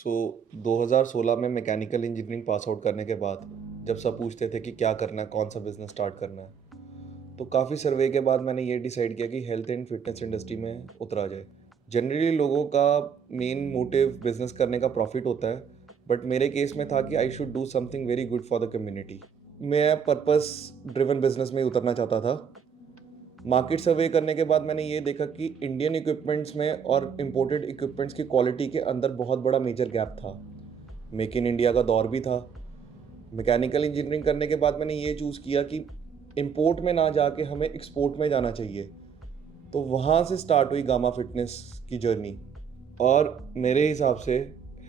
सो 2016 में mechanical engineering pass out करने के बाद जब सब पूछते थे कि क्या करना है, कौन सा बिज़नेस स्टार्ट करना है, तो काफ़ी सर्वे के बाद मैंने ये डिसाइड किया कि हेल्थ एंड फिटनेस इंडस्ट्री में उतरा जाए। जनरली लोगों का मेन मोटिव बिज़नेस करने का प्रॉफिट होता है, बट मेरे केस में था कि I should do something very good for the community. मैं पर्पस ड्रिवन बिज़नेस में उतरना चाहता था। मार्केट सर्वे करने के बाद मैंने ये देखा कि इंडियन इक्विपमेंट्स में और इम्पोर्टेड इक्विपमेंट्स की क्वालिटी के अंदर बहुत बड़ा मेजर गैप था। मेक इन इंडिया का दौर भी था। मैकेनिकल इंजीनियरिंग करने के बाद मैंने ये चूज़ किया कि इंपोर्ट में ना जाके हमें एक्सपोर्ट में जाना चाहिए। तो वहाँ से स्टार्ट हुई गामा फिटनेस की जर्नी। और मेरे हिसाब से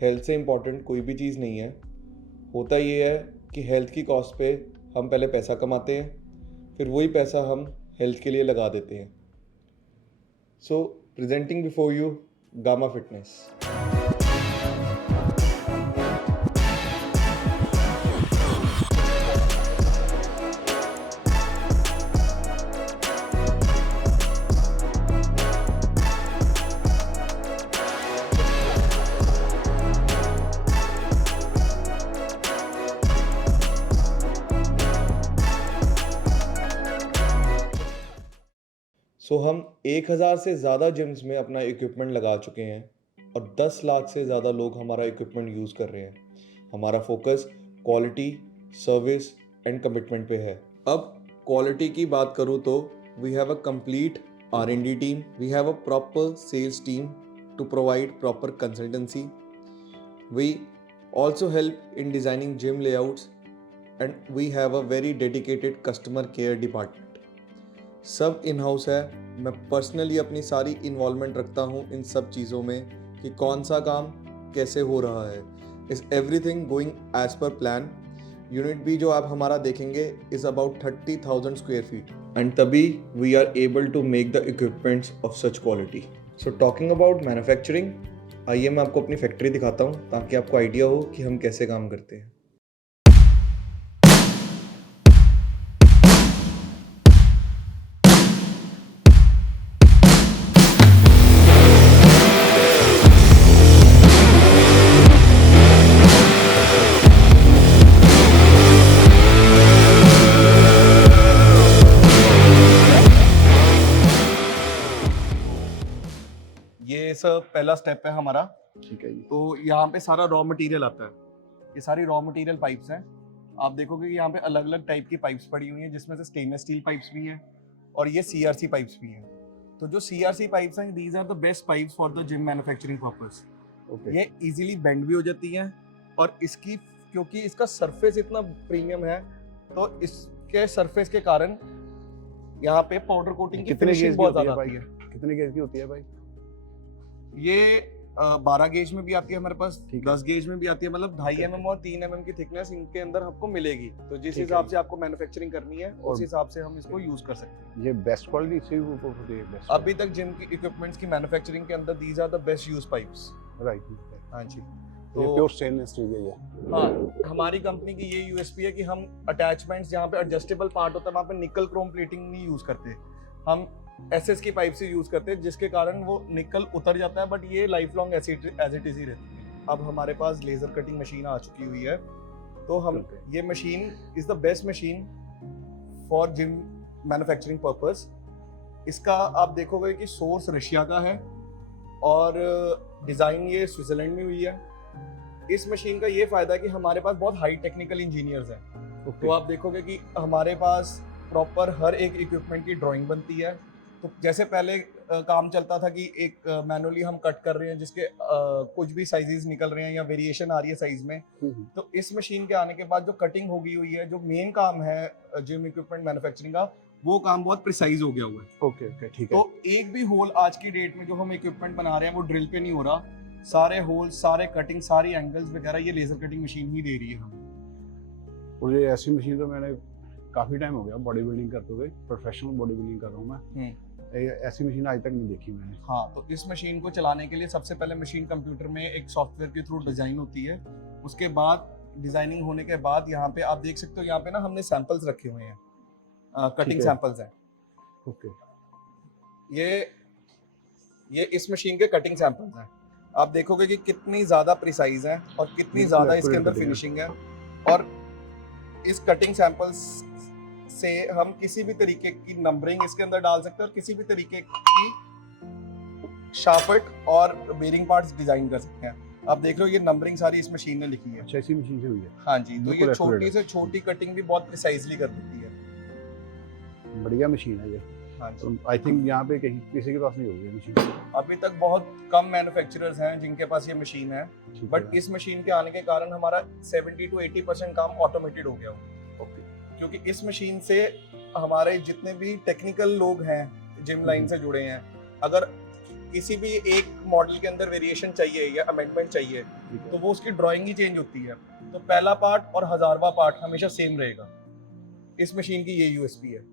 हेल्थ से इम्पॉर्टेंट कोई भी चीज़ नहीं है। होता ये है कि हेल्थ की कॉस्ट पे हम पहले पैसा कमाते हैं, फिर वही पैसा हम हेल्थ के लिए लगा देते हैं। So presenting before you Gama fitness. हम 1000 से ज़्यादा जिम्स में अपना इक्विपमेंट लगा चुके हैं और 10 लाख से ज़्यादा लोग हमारा इक्विपमेंट यूज़ कर रहे हैं। हमारा focus quality, service and commitment पे है। अब क्वालिटी की बात करूँ तो we have a complete R&D team, we have a proper sales team to provide proper consultancy. We also help in designing gym layouts and we have a very dedicated customer care department. सब in house है। मैं personally अपनी सारी involvement रखता हूँ इन सब चीज़ों में कि कौन सा काम कैसे हो रहा है। Is everything going as per plan. Unit B जो आप हमारा देखेंगे is about 30,000 square feet and तभी we are able to make the equipments of such quality. So talking about manufacturing, आइए मैं आपको अपनी फैक्ट्री दिखाता हूँ ताकि आपको आइडिया हो कि हम कैसे काम करते हैं। ये सब पहला स्टेप है हमारा। ठीक है जी। तो यहाँ पे सारा रॉ मटेरियल आता है। ये सारी रॉ मटेरियल पाइप्स हैं। आप देखोगे कि यहाँ पे अलग अलग टाइप की पाइप्स पड़ी हुई हैं, जिसमें से स्टेनलेस स्टील पाइप्स भी हैं और ये CRC पाइप्स भी हैं। तो जो CRC पाइप्स हैं, these are the best pipes for the gym manufacturing purpose. Okay. ये इजीली बेंड भी हो जाती हैं और इसकी क्योंकि इसका सरफेस इतना प्रीमियम है, तो इसके सरफेस के कारण यहाँ पे पाउडर कोटिंग की कितने फिनिशिंग गेज की बहुत होती ज्यादा है आती है। कितने गेज की होती है भाई? ये 12 गेज में भी आती है हमारे पास, ठीक है। 10 गेज में भी आती है। मतलब 2.5 ओके। mm और 3 mm की थिकनेस इनके अंदर आपको मिलेगी। तो जिस ठीक है। हिसाब से आपको मैन्युफैक्चरिंग करनी है और- उस हिसाब से हम इसको यूज कर सकते हैं। ये बेस्ट क्वालिटी से होती है? बेस्ट अभी तक जिम की इक्विपमेंट्स की मैन्युफैक्चरिंग के अंदर these are the best use pipes. Right. हाँ जी। ये तो प्योर स्टेनलेस स्टील है ये। हाँ, हमारी कंपनी की ये यूएसपी है कि हम अटैचमेंट्स जहाँ पे एडजस्टेबल पार्ट होता है वहाँ पे निकल क्रोम प्लेटिंग नहीं यूज करते। हम SS की पाइप से यूज करते हैं, जिसके कारण वो निकल उतर जाता है, बट ये life long as it is ही रहती है। अब हमारे पास लेजर कटिंग मशीन आ चुकी हुई है, तो हम ये machine is the best machine for gym manufacturing purpose. इसका आप देखोगे कि सोर्स रशिया का है और डिजाइन ये स्विट्जरलैंड में हुई है। इस मशीन का ये फायदा है कि हमारे पास बहुत हाई टेक्निकल इंजीनियर्स हैं। तो आप देखोगे कि हमारे पास प्रॉपर हर एक इक्विपमेंट की ड्राइंग बनती है। तो जैसे पहले काम चलता था कि एक मैनुअली हम कट कर रहे हैं, जिसके कुछ भी साइजेस निकल रहे हैं या वेरिएशन आ रही है साइज में, तो इस मशीन के आने के बाद जो कटिंग हो गई हुई है, जो मेन काम है जिम इक्विपमेंट मैन्युफैक्चरिंग का, वो काम बहुत प्रिसाइज हो गया हुआ है। ओके ओके ठीक है। तो एक भी होल आज की डेट में जो हम इक्विपमेंट बना रहे हैं वो ड्रिल पे नहीं हो रहा। सारे होल, सारे कटिंग, सारी एंगल्स वगैरह ये लेजर कटिंग मशीन ही दे रही है हमें। और ये ऐसी मशीन तो मैंने काफी टाइम हो गया बॉडी बिल्डिंग करते हुए, प्रोफेशनल बॉडी बिल्डिंग कर रहा हूँ मैं। ऐसी मशीन आज तक नहीं देखी मैंने। हाँ, तो इस मशीन को चलाने के लिए सबसे पहले मशीन कंप्यूटर में एक सॉफ्टवेयर के थ्रू डिजाइन होती है। उसके बाद डिजाइनिंग होने के बाद यहाँ पे आप देख सकते हो, यहाँ पे ना हमने सैंपल्स रखे हुए हैं, कटिंग सैंपल्स हैं। ओके। ये इस मशीन के कटिंग सैंपल्स हैं। आप देखोगे कि कितनी ज़्यादा प्रिसाइज है और कितनी बिल्कुल ज़्यादा इसके accurate अंदर cutting है। फिनिशिंग है। और इस कटिंग सैंपल्स से हम किसी भी तरीके की नंबरिंग इसके अंदर डाल सकते हैं और किसी भी तरीके की शाफ्ट और बेरिंग पार्ट्स डिजाइन कर सकते हैं। आप देख रहे हो ये नंबरिंग सारी इस मशीन ने लिखी है। अच्छा, इसी मशीन से हुई है। हाँ जी, तो बिल्कुल ये accurate छोटी है। से छोटी कटिंग भी बहुत प्रिसाइजली कर देती है। बढ़िया मशीन है ये। हाँ जी, तो आई थिंक यहाँ पे कहीं किसी के पास नहीं होगी ये मशीन। अभी तक बहुत कम मैन्युफैक्चरर्स हैं जिनके पास ये मशीन है, ठीक बट है। इस मशीन के आने के कारण हमारा 70 to 80% काम ऑटोमेटेड हो गया हो। ओके। क्योंकि इस मशीन से हमारे जितने भी टेक्निकल लोग हैं जिम लाइन से जुड़े हैं, अगर किसी भी एक मॉडल के अंदर वेरिएशन चाहिए या अमेंडमेंट चाहिए ठीक तो है। वो उसकी ड्राइंग ही चेंज होती है। तो पहला पार्ट और 1000वां पार्ट हमेशा सेम रहेगा। इस मशीन की ये यूएसपी है।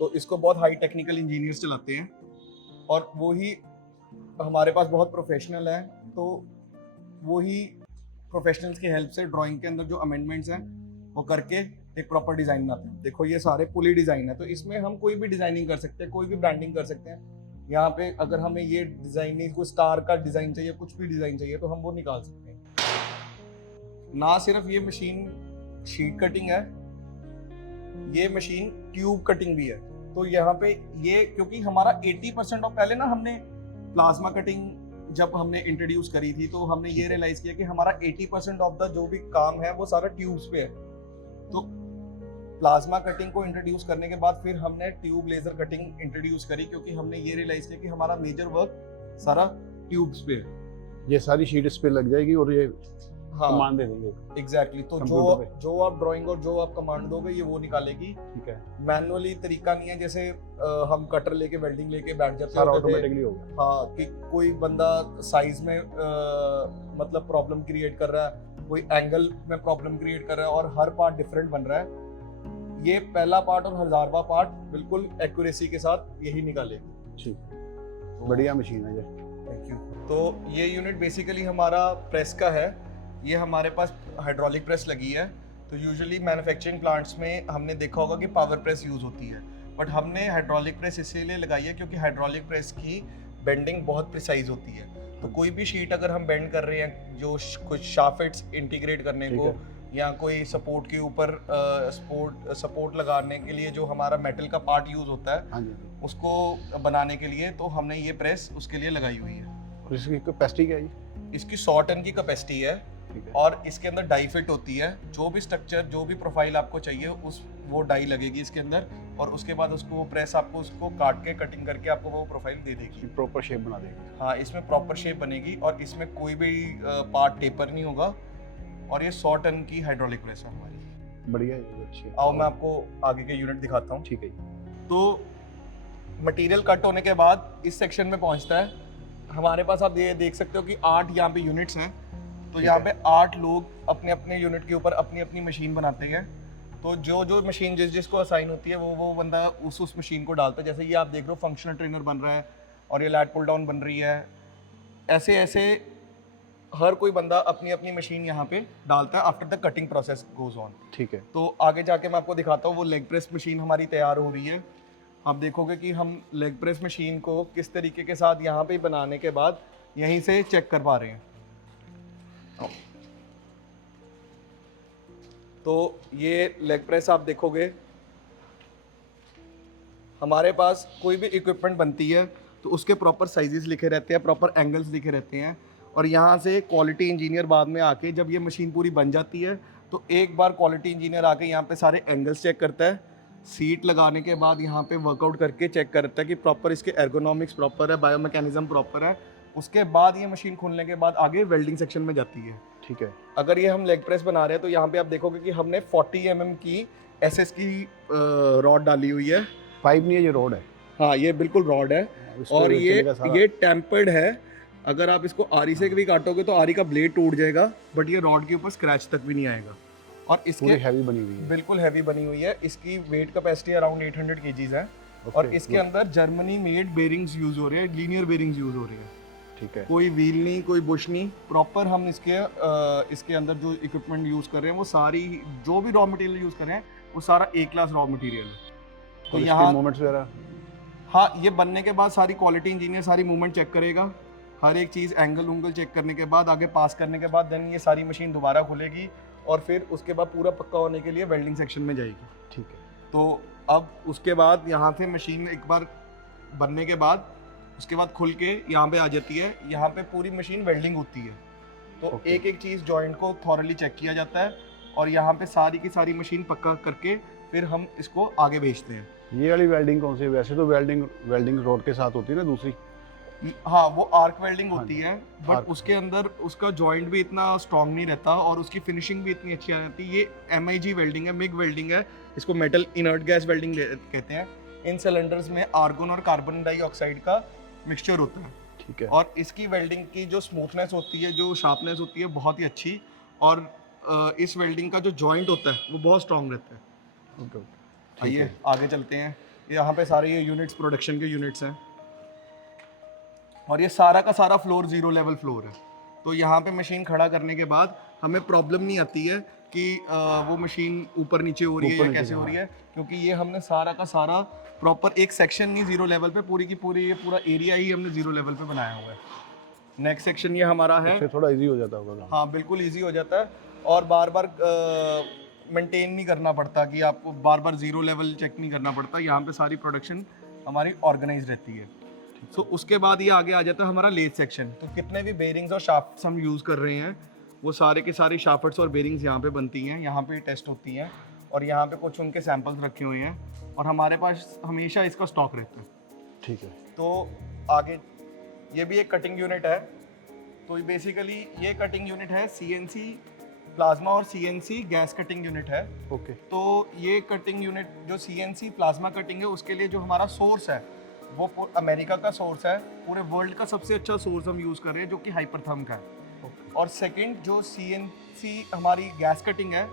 तो इसको बहुत हाई टेक्निकल इंजीनियर्स चलाते हैं और वो ही हमारे पास बहुत प्रोफेशनल हैं, तो वो ही प्रोफेशनल्स की हेल्प से ड्राइंग के अंदर जो अमेंडमेंट्स हैं वो करके एक प्रॉपर डिज़ाइन बनाते हैं। देखो ये सारे पुली डिज़ाइन है, तो इसमें हम कोई भी डिज़ाइनिंग कर सकते हैं, कोई भी ब्रांडिंग कर सकते हैं। यहाँ पे अगर हमें ये डिज़ाइनिंग कोई स्टार का डिज़ाइन चाहिए, कुछ भी डिज़ाइन चाहिए, तो हम वो निकाल सकते हैं। ना सिर्फ ये मशीन शीट कटिंग है, ये मशीन ट्यूब कटिंग भी है। तो यहाँ पे ये क्योंकि हमारा 80% ऑफ पहले ना हमने प्लाज्मा कटिंग जब हमने इंट्रोड्यूस करी थी तो हमने ये रियलाइज किया कि हमारा 80% ऑफ द जो भी काम है वो सारा ट्यूब्स पे है। तो प्लाज्मा कटिंग को इंट्रोड्यूस करने के बाद फिर हमने ट्यूब लेजर कटिंग इंट्रोड्यूस करी, क्योंकि हमने ये रियलाइज किया कि हमारा मेजर वर्क सारा ट्यूब्स पे है। ये सारी शीट इस पे लग जाएगी और ये हाँ कमांड दे देंगे। एग्जैक्टली। तो कंप्यूटर पे। जो आप ड्राइंग और जो आप कमांड दोगे ये वो निकालेगी। ठीक है। मैनुअली तरीका नहीं है जैसे हम कटर लेके वेल्डिंग लेके बैठ जाते सारा होते थे। ऑटोमेटिकली हो गया। हाँ, कि कोई बंदा साइज में मतलब प्रॉब्लम क्रिएट कर रहा है, कोई एंगल में प्रॉब्लम क्रिएट कर रहा है और हर पार्ट डिफरेंट बन रहा है। ये पहला पार्ट और 1000वां पार्ट बिल्कुल एक्यूरेसी के साथ यही निकालेगी। ठीक है। बढ़िया मशीन है ये। Thank you. तो ये यूनिट बेसिकली हमारा प्रेस का है। ये हमारे पास हाइड्रोलिक प्रेस लगी है। तो यूजुअली मैन्युफैक्चरिंग प्लांट्स में हमने देखा होगा कि पावर प्रेस यूज़ होती है, बट हमने हाइड्रोलिक प्रेस इसीलिए लगाई है क्योंकि हाइड्रोलिक प्रेस की बेंडिंग बहुत प्रिसाइज होती है। तो कोई भी शीट अगर हम बेंड कर रहे हैं जो कुछ शाफ्ट्स इंटीग्रेट करने ठीक को है। या कोई सपोर्ट के ऊपर सपोर्ट लगाने के लिए जो हमारा मेटल का पार्ट यूज़ होता है हाँ जी। उसको बनाने के लिए, तो हमने ये प्रेस उसके लिए लगाई हुई है। और इसकी कैपेसिटी क्या है ये? इसकी 100 टन की कैपेसिटी है ठीक है। और इसके अंदर डाई फिट होती है। जो भी स्ट्रक्चर जो भी प्रोफाइल आपको चाहिए उस वो डाई लगेगी इसके अंदर और उसके बाद उसको वो प्रेस आपको उसको काट के कटिंग करके आपको वो प्रोफाइल दे देगी। प्रॉपर शेप बना देगी। हाँ, इसमें प्रॉपर शेप बनेगी और इसमें कोई भी पार्ट टेपर नहीं होगा। और ये 100 टन की हाइड्रोलिक प्रेस है हमारी। बढ़िया है, ये अच्छी है। आओ मैं आपको आगे के यूनिट दिखाता हूँ। ठीक है। तो मटेरियल कट होने के बाद इस सेक्शन में पहुंचता है। हमारे पास आप ये देख सकते हो कि 8 यहाँ पे यूनिट्स हैं। तो ठीक यहाँ है। पे 8 लोग अपने अपने यूनिट के ऊपर अपनी अपनी मशीन बनाते हैं। तो जो मशीन जिसको असाइन होती है वो बंदा उस मशीन को डालता है। जैसे ये आप देख रहे हो फंक्शनल ट्रेनर बन रहा है और ये लैट पुल डाउन बन रही है। ऐसे ऐसे हर कोई बंदा अपनी अपनी मशीन यहाँ पे डालता है after the cutting process goes on. ठीक है। तो आगे जाके मैं आपको दिखाता हूँ वो लेग प्रेस मशीन हमारी तैयार हो रही है। आप देखोगे कि हम लेग प्रेस मशीन को किस तरीके के साथ यहाँ पे बनाने के बाद यहीं से चेक कर पा रहे हैं। तो ये लेग प्रेस आप देखोगे, हमारे पास कोई भी इक्विपमेंट बनती है तो उसके प्रॉपर साइजेस लिखे रहते हैं, प्रॉपर एंगल्स लिखे रहते हैं। और यहाँ से क्वालिटी इंजीनियर बाद में आके जब ये मशीन पूरी बन जाती है तो एक बार क्वालिटी इंजीनियर आके यहाँ पे सारे एंगल्स चेक करता है। सीट लगाने के बाद यहाँ पे वर्कआउट करके चेक करता है कि प्रॉपर इसके एर्गोनॉमिक्स प्रॉपर है, बायोमैकेनिज्म प्रॉपर है। उसके बाद ये मशीन खुलने के बाद आगे वेल्डिंग सेक्शन में जाती है। ठीक है। अगर ये हम लेग प्रेस बना रहे हैं तो यहाँ पे आप देखोगे कि हमने 40 mm की एसएस की रॉड डाली हुई है। पाइप नहीं है, ये रोड है। हाँ, ये बिल्कुल रॉड है इस पे और चलेगा सारा। ये टेम्पर्ड है। अगर आप इसको आरी से भी काटोगे तो आरी का ब्लेड टूट जाएगा, बट ये रॉड के ऊपर स्क्रैच तक भी नहीं आएगा। और पूरी इसके हैवी बनी हुई है। बिल्कुल हैवी बनी हुई है। इसकी वेट कैपेसिटी अराउंड 800 kgs है। और इसके अंदर जर्मनी मेड बेरिंग्स यूज हो रहे हैं, लीनियर बेरिंग्स यूज हो रहे हैं। ठीक है। कोई व्हील नहीं, कोई बुश नहीं, प्रॉपर हम इसके अंदर जो इक्विपमेंट यूज कर रहे हैं वो सारी जो भी रॉ मटेरियल यूज कर रहे हैं वो सारा ए क्लास रॉ मटेरियल है। तो यहाँ मूवमेंट्स वगैरह हाँ, ये बनने के बाद सारी क्वालिटी इंजीनियर सारी मूवमेंट चेक करेगा। हर एक चीज़ एंगल उंगल चेक करने के बाद, आगे पास करने के बाद देन ये सारी मशीन दोबारा खुलेगी और फिर उसके बाद पूरा पक्का होने के लिए वेल्डिंग सेक्शन में जाएगी। ठीक है। तो अब उसके बाद यहाँ से मशीन एक बार बनने के बाद उसके बाद खुल के यहाँ पे आ जाती है। यहाँ पे पूरी मशीन वेल्डिंग होती है, तो एक एक चीज़ जॉइंट को थॉरली चेक किया जाता है और यहाँ पे सारी की सारी मशीन पक्का करके फिर हम इसको आगे भेजते हैं। ये वाली वेल्डिंग कौन सी है? वैसे तो वेल्डिंग रोड के साथ होती है ना दूसरी? हाँ, वो आर्क वेल्डिंग होती है, बट आर्क। उसके अंदर उसका जॉइंट भी इतना स्ट्रॉन्ग नहीं रहता और उसकी फिनिशिंग भी इतनी अच्छी आ जाती है। ये MIG वेल्डिंग है, मिग वेल्डिंग है, इसको मेटल इनर्ट गैस वेल्डिंग कहते हैं। इन सिलेंडर्स में आर्गन और कार्बन डाइऑक्साइड का मिक्सचर होता है। ठीक है। और इसकी वेल्डिंग की जो स्मूथनेस होती है, जो शार्पनेस होती है, बहुत ही अच्छी। और इस वेल्डिंग का जो जॉइंट होता है वो बहुत स्ट्रॉन्ग रहता है। ओके। आइए आगे चलते हैं। यहाँ पे सारे ये यूनिट्स प्रोडक्शन के यूनिट्स हैं और ये सारा का सारा फ्लोर 0 लेवल फ्लोर है। तो यहाँ पे मशीन खड़ा करने के बाद हमें प्रॉब्लम नहीं आती है कि वो मशीन ऊपर नीचे हो रही है या कैसे हो रही है, क्योंकि ये हमने सारा का सारा प्रॉपर एक सेक्शन नहीं 0 लेवल पे, पूरी की पूरी ये पूरा एरिया ही हमने 0 लेवल पे बनाया हुआ है। नेक्स्ट सेक्शन ये हमारा है। इससे थोड़ा इजी हो जाता होगा। हाँ, बिल्कुल ईजी हो जाता है और बार बार मेंटेन नहीं करना पड़ता कि आपको बार बार 0 लेवल चेक नहीं करना पड़ता। यहाँ पे सारी प्रोडक्शन हमारी ऑर्गेनाइज रहती है। तो उसके बाद ये आगे आ जाता है हमारा लेथ सेक्शन। तो कितने भी बेरिंग्स और शाफ्ट्स हम यूज़ कर रहे हैं वो सारे के सारे शाफ्ट्स और बेरिंग्स यहाँ पे बनती हैं, यहाँ पे टेस्ट होती हैं और यहाँ पे कुछ उनके सैंपल्स रखे हुए हैं और हमारे पास हमेशा इसका स्टॉक रहता है। ठीक है। तो आगे ये भी एक कटिंग यूनिट है। तो बेसिकली ये कटिंग यूनिट है CNC प्लाज्मा और CNC गैस कटिंग यूनिट है। ओके। तो ये कटिंग यूनिट जो CNC प्लाज्मा कटिंग है उसके लिए जो हमारा सोर्स है वो अमेरिका का सोर्स है। पूरे वर्ल्ड का सबसे अच्छा सोर्स हम यूज़ कर रहे हैं जो कि हाइपरथर्म का है। और सेकंड जो CNC हमारी गैस कटिंग है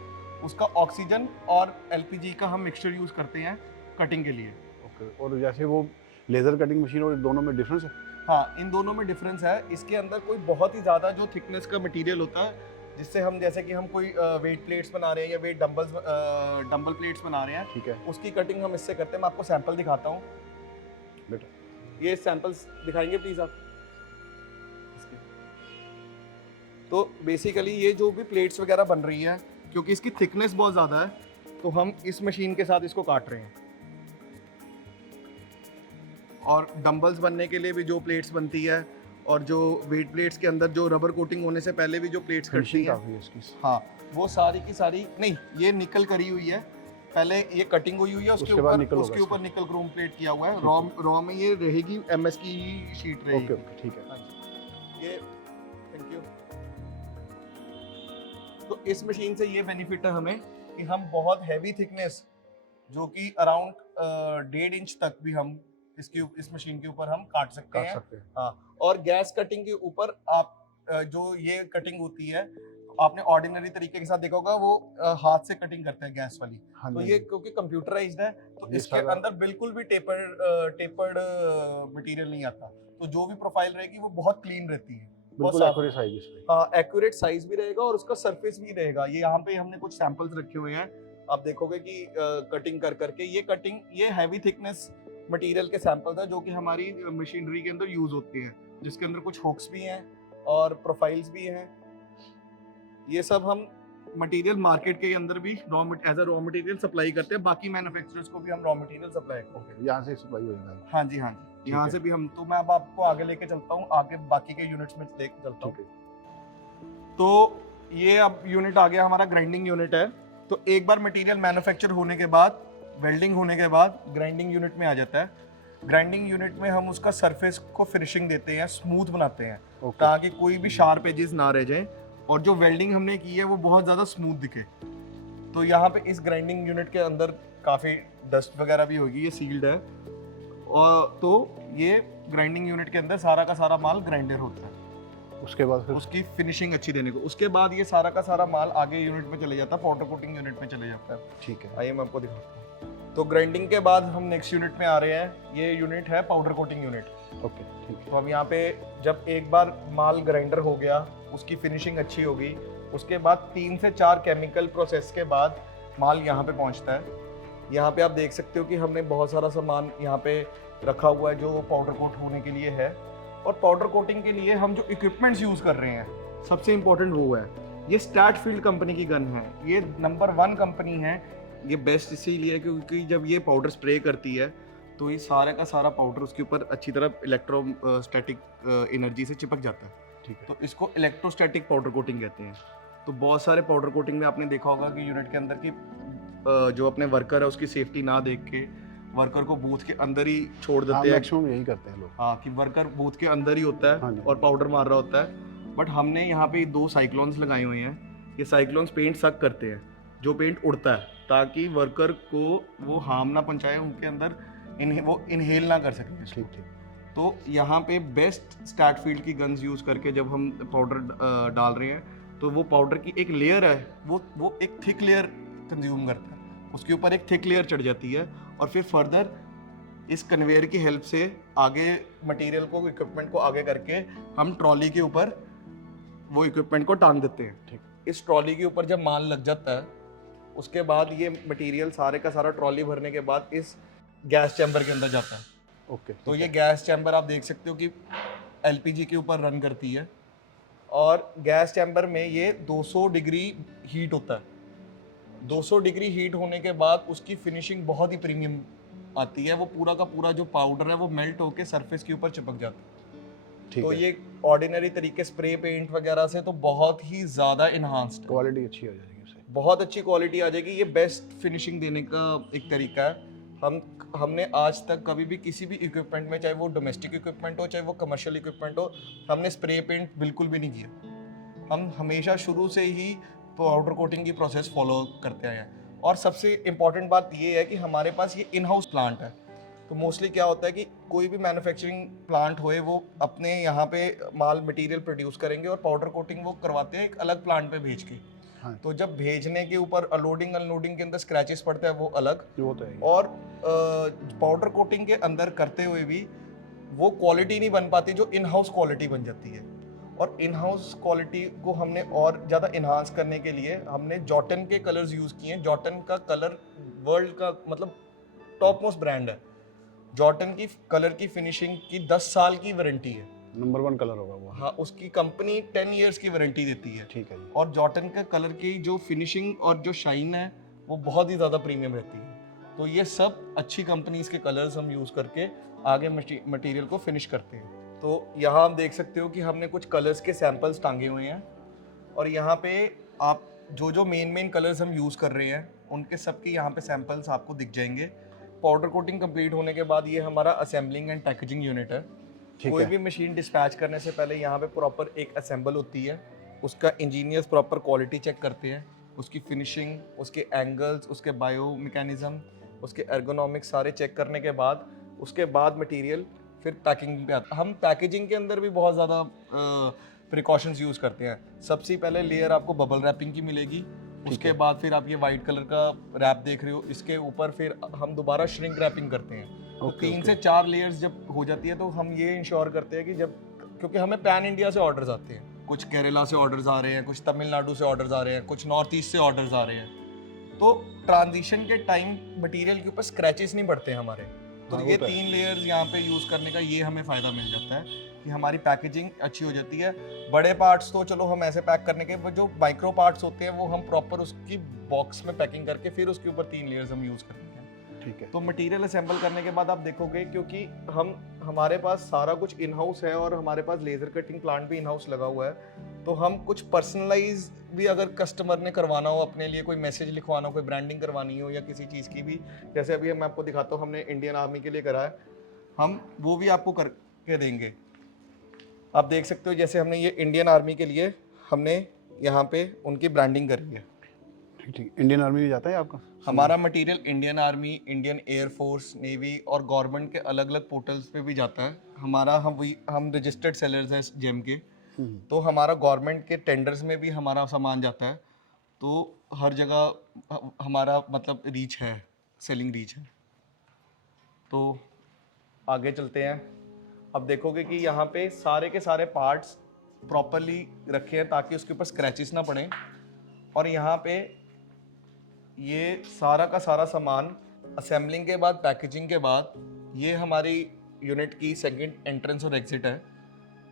उसका ऑक्सीजन और LPG का हम मिक्सचर यूज़ करते हैं कटिंग के लिए। ओके। और जैसे वो लेज़र कटिंग मशीन और दोनों में डिफरेंस है? हाँ, इन दोनों में डिफरेंस है। इसके अंदर कोई बहुत ही ज़्यादा जो थिकनेस का मटेरियल होता है जिससे हम जैसे कि हम कोई वेट प्लेट्स बना रहे हैं या वेट डंबल प्लेट्स बना रहे हैं, ठीक है। उसकी कटिंग हम इससे करते हैं। मैं आपको सैंपल दिखाता हूँ बेटा। ये सैंपल्स दिखाएंगे प्लीज़ आप। तो बेसिकली ये जो भी प्लेट्स वगैरह बन रही है क्योंकि इसकी थिकनेस बहुत ज़्यादा है तो हम इस मशीन के साथ इसको काट रहे हैं। और डंबल्स बनने के लिए भी जो प्लेट्स बनती है और जो वेट प्लेट्स के अंदर जो रबर कोटिंग होने से पहले भी जो प्लेट्स कटती हैं, हाँ, वो सारी की सारी नहीं, ये निकल करी हुई है। पहले ये कटिंग हुई है उसके ऊपर निकल क्रोम प्लेट किया हुआ है। रॉ में ये रहेगी MS की शीट रहेगी। ओके, ठीक है। ये थैंक यू। तो इस मशीन से ये बेनिफिट है हमें कि हम बहुत हैवी थिकनेस जो कि अराउंड 1.5 इंच तक भी हम इस मशीन के ऊपर हम काट सकते हैं। हाँ, और गैस कटिंग के ऊपर आप जो ये कटिंग होती है आपने ऑर्डिनरी तरीके के साथ देखा होगा, वो हाथ से कटिंग करते हैं गैस वाली। हाँ, तो ये क्योंकि कंप्यूटराइज्ड है तो इसके अंदर बिल्कुल भी टेपर्ड मटेरियल नहीं आता। तो जो भी प्रोफाइल रहेगी वो बहुत क्लीन रहती है, बिल्कुल एक्यूरेट साइज इसमें। हाँ, एक्यूरेट साइज भी रहेगा और उसका सरफेस भी रहेगा। ये यहाँ पे हमने कुछ सैंपल्स रखे हुए हैं, आप देखोगे कि कटिंग कर करके ये हैवी थिकनेस मटेरियल के सैंपल्स हैं जो कि हमारी मशीनरी के अंदर यूज होते हैं, जिसके अंदर कुछ हुक्स भी हैं और प्रोफाइल्स भी हैं। ये सब हम मटेरियल मार्केट के अंदर भी as a raw material supply करते हैं। बाकी मैन्युफैक्चरर्स को भी हम रॉ मटेरियल सप्लाई करते हैं। यहाँ से सप्लाई हो जाएगा? हाँ जी, हाँ जी, यहाँ से भी हम। तो मैं अब आपको आगे लेके चलता हूँ, आगे बाकी के यूनिट्स में लेके चलता हूँ। तो ये अब यूनिट आ गया हमारा ग्राइंडिंग यूनिट है। तो एक बार मटेरियल मैन्युफैक्चर होने के बाद, वेल्डिंग होने के बाद ग्राइंडिंग यूनिट में आ जाता है। ग्राइंडिंग यूनिट में हम उसका सरफेस को फिनिशिंग देते हैं, स्मूथ बनाते हैं ताकि कोई भी शार्प एजेस ना रह जाए और जो वेल्डिंग हमने की है वो बहुत ज़्यादा स्मूथ दिखे। तो यहाँ पे इस ग्राइंडिंग यूनिट के अंदर काफ़ी डस्ट वगैरह भी होगी, ये सील्ड है। और तो ये ग्राइंडिंग यूनिट के अंदर सारा का सारा माल ग्राइंडर होता है। उसके बाद फिर उसकी फिनिशिंग अच्छी देने को, उसके बाद ये सारा का सारा माल आगे यूनिट में चले जाता है, पाउडर कोटिंग यूनिट में चले जाता है। ठीक है, आइए मैं आपको दिखाता हूँ। तो ग्राइंडिंग के बाद हम नेक्स्ट यूनिट में आ रहे हैं। ये यूनिट है पाउडर कोटिंग यूनिट। ओके, ठीक है। तो हम यहाँ पे जब एक बार माल ग्राइंडर हो गया, उसकी फिनिशिंग अच्छी होगी, उसके बाद 3 से 4 केमिकल प्रोसेस के बाद माल यहाँ पे पहुँचता है। यहाँ पे आप देख सकते हो कि हमने बहुत सारा सामान यहाँ पे रखा हुआ है जो पाउडर कोट होने के लिए है। और पाउडर कोटिंग के लिए हम जो इक्विपमेंट्स यूज़ कर रहे हैं सबसे इम्पोर्टेंट वो है, ये स्टैटफील्ड कंपनी की गन है। ये नंबर 1 कंपनी है। ये बेस्ट इसीलिए क्योंकि जब ये पाउडर स्प्रे करती है तो ये सारा का सारा पाउडर उसके ऊपर अच्छी तरह इलेक्ट्रोस्टैटिक एनर्जी से चिपक जाता है। ठीक है। तो इसको इलेक्ट्रोस्टैटिक पाउडर कोटिंग कहते हैं। तो बहुत सारे पाउडर कोटिंग में आपने देखा होगा कि यूनिट के अंदर की जो अपने वर्कर है उसकी सेफ्टी ना देख के वर्कर को बूथ के अंदर ही छोड़ देते हैं। मैक्सिमम यही करते हैं लोग। हाँ, कि वर्कर बूथ के अंदर ही होता है हाँ जी। और पाउडर मार रहा होता है। बट हमने यहाँ पे 2 साइक्लोन्स लगाए हुए हैं। ये साइक्लोन्स पेंट सक करते हैं, जो पेंट उड़ता है, ताकि वर्कर को वो हार्म ना पहुँचाए, उनके अंदर वो इनहेल ना कर सकें। ठीक ठीक। तो यहाँ पे बेस्ट स्टैटफील्ड की गन्स यूज़ करके जब हम पाउडर डाल रहे हैं तो वो पाउडर की एक लेयर है, वो एक थिक लेयर कंज्यूम करता है, उसके ऊपर एक थिक लेयर चढ़ जाती है और फिर फर्दर इस कन्वेयर की हेल्प से आगे मटेरियल को, इक्विपमेंट को आगे करके हम ट्रॉली के ऊपर वो इक्विपमेंट को टांग देते हैं। ठीक। इस ट्रॉली के ऊपर जब माल लग जाता है उसके बाद ये मटेरियल सारे का सारा ट्रॉली भरने के बाद इस गैस चैम्बर के अंदर जाता है। ओके। तो ये गैस चैम्बर आप देख सकते हो कि एलपीजी के ऊपर रन करती है और गैस चैम्बर में ये 200 डिग्री हीट होता है। 200 डिग्री हीट होने के बाद उसकी फिनिशिंग बहुत ही प्रीमियम आती है। वो पूरा का पूरा जो पाउडर है वो मेल्ट होके सरफेस के ऊपर चिपक जाता है। ठीक तो है। ये ऑर्डिनरी तरीके स्प्रे पेंट वगैरह से तो बहुत ही ज़्यादा इन्हांस्ड है। क्वालिटी अच्छी हो जाएगी उससे। बहुत अच्छी क्वालिटी आ जाएगी। ये बेस्ट फिनिशिंग देने का एक तरीका है। हमने आज तक कभी भी किसी भी इक्विपमेंट में, चाहे वो डोमेस्टिक इक्विपमेंट हो चाहे वो कमर्शियल इक्विपमेंट हो, हमने स्प्रे पेंट बिल्कुल भी नहीं किया। हम हमेशा शुरू से ही पाउडर कोटिंग की प्रोसेस फॉलो करते आए हैं। और सबसे इम्पॉर्टेंट बात ये है कि हमारे पास ये इन हाउस प्लांट है। तो मोस्टली क्या होता है कि कोई भी मैन्युफैक्चरिंग प्लांट होए वो अपने यहाँ पे माल मटेरियल प्रोड्यूस करेंगे और पाउडर कोटिंग वो करवाते हैं एक अलग प्लांट पे भेज के। हाँ। तो जब भेजने के ऊपर अनलोडिंग अनलोडिंग के अंदर स्क्रैचेस पड़ते हैं वो अलग, वो तो है। और पाउडर कोटिंग के अंदर करते हुए भी वो क्वालिटी नहीं बन पाती जो इन हाउस क्वालिटी बन जाती है। और इन हाउस क्वालिटी को हमने और ज़्यादा इन्हांस करने के लिए हमने जॉटन के कलर्स यूज़ किए हैं। जॉटन का कलर वर्ल्ड का मतलब टॉप मोस्ट ब्रांड है। जॉटन की कलर की फिनिशिंग की 10 साल की वारंटी है। नंबर 1 कलर होगा वो। हाँ, उसकी कंपनी 10 इयर्स की वारंटी देती है। ठीक है जी। और और जॉटन के कलर की जो फिनिशिंग और जो शाइन है वो बहुत ही ज़्यादा प्रीमियम रहती है। तो ये सब अच्छी कंपनीज के कलर्स हम यूज़ करके आगे मटेरियल को फिनिश करते हैं। तो यहाँ आप देख सकते हो कि हमने कुछ कलर्स के सैंपल्स टांगे हुए हैं और यहाँ पे आप जो मेन कलर्स हम यूज़ कर रहे हैं उनके सबके यहाँ पे सैंपल्स आपको दिख जाएंगे। पाउडर कोटिंग कंप्लीट होने के बाद ये हमारा असेंबलिंग एंड पैकेजिंग यूनिट है। कोई भी मशीन डिस्पैच करने से पहले यहाँ पे प्रॉपर एक असेंबल होती है। उसका इंजीनियर्स प्रॉपर क्वालिटी चेक करते हैं, उसकी फिनिशिंग, उसके एंगल्स, उसके बायो मैकेनिज्म, उसके एर्गोनॉमिक्स सारे चेक करने के बाद उसके बाद मटेरियल फिर पैकिंग पे आता है। हम पैकेजिंग के अंदर भी बहुत ज़्यादा प्रिकॉशंस यूज़ करते हैं। सबसे पहले लेयर आपको बबल रैपिंग की मिलेगी, उसके बाद फिर आप ये वाइट कलर का रैप देख रहे हो, इसके ऊपर फिर हम दोबारा श्रिंक रैपिंग करते हैं। तो 3 से 4 लेयर्स जब हो जाती है तो हम ये इंश्योर करते हैं कि जब, क्योंकि हमें पैन इंडिया से ऑर्डर्स आते हैं, कुछ केरला से ऑर्डर्स आ रहे हैं, कुछ तमिलनाडु से ऑर्डर्स आ रहे हैं, कुछ नॉर्थ ईस्ट से ऑर्डर्स आ रहे हैं, तो ट्रांजिशन के टाइम मटेरियल के ऊपर स्क्रैचेस नहीं पड़ते हमारे। तो ये 3 लेयर्स यहाँ पे यूज़ करने का ये हमें फ़ायदा मिल जाता है कि हमारी पैकेजिंग अच्छी हो जाती है। बड़े पार्ट्स तो चलो हम ऐसे पैक करने के, जो माइक्रो पार्ट्स होते हैं वो हम प्रॉपर उसकी बॉक्स में पैकिंग करके फिर उसके ऊपर 3 लेयर्स हम यूज़ करते हैं। ठीक है। तो मटेरियल असेंबल करने के बाद आप देखोगे, क्योंकि हमारे पास सारा कुछ इन हाउस है और हमारे पास लेज़र कटिंग प्लांट भी इन हाउस लगा हुआ है, तो हम कुछ पर्सनलाइज भी अगर कस्टमर ने करवाना हो अपने लिए, कोई मैसेज लिखवाना हो, कोई ब्रांडिंग करवानी हो या किसी चीज़ की भी, जैसे अभी मैं आपको दिखाता हूँ, हमने इंडियन आर्मी के लिए करा है, हम वो भी आपको करके देंगे। आप देख सकते हो जैसे हमने ये इंडियन आर्मी के लिए हमने यहाँ पे उनकी ब्रांडिंग करी है। ठीक। इंडियन आर्मी भी जाता है आपका? हमारा material Indian army, Indian air force, navy और गवर्नमेंट के अलग अलग पोर्टल्स पे भी जाता है। हमारा हम रजिस्टर्ड सेलर्स हैं जेम के, तो हमारा गवर्नमेंट के टेंडर्स में भी हमारा सामान जाता है। तो हर जगह हमारा मतलब रीच है, सेलिंग रीच है। तो आगे चलते हैं। अब देखोगे कि यहाँ पे सारे के सारे पार्ट्स प्रॉपरली रखे हैं ताकि उसके ऊपर स्क्रैचेस ना पड़े। और यहाँ पे ये सारा का सारा सामान असेंबलिंग के बाद, पैकेजिंग के बाद, ये हमारी यूनिट की सेकंड एंट्रेंस और एग्जिट है।